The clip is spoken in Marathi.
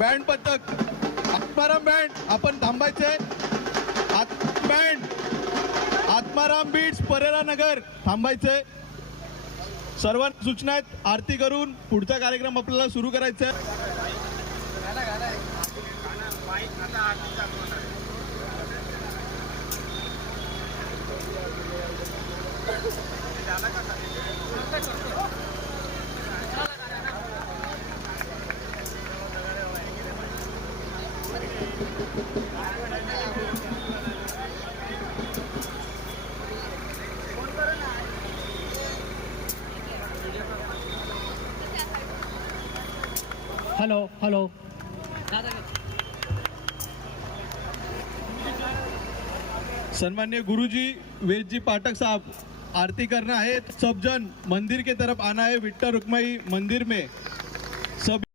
बँड पथक आत्माराम बँड आपण थांबायचे। बँड आत्माराम बीट्स परेरा नगर थांबायचे। सर्वांना सूचना आहेत, आरती करून पुढचा कार्यक्रम आपल्याला सुरू करायचा आहे। हेलो हेलो सन्मान्य गुरुजी वेद जी पाठक साहब आरती करना है। सब जन मंदिर के तरफ आना है। विट्ठल रुक्माई मंदिर में सब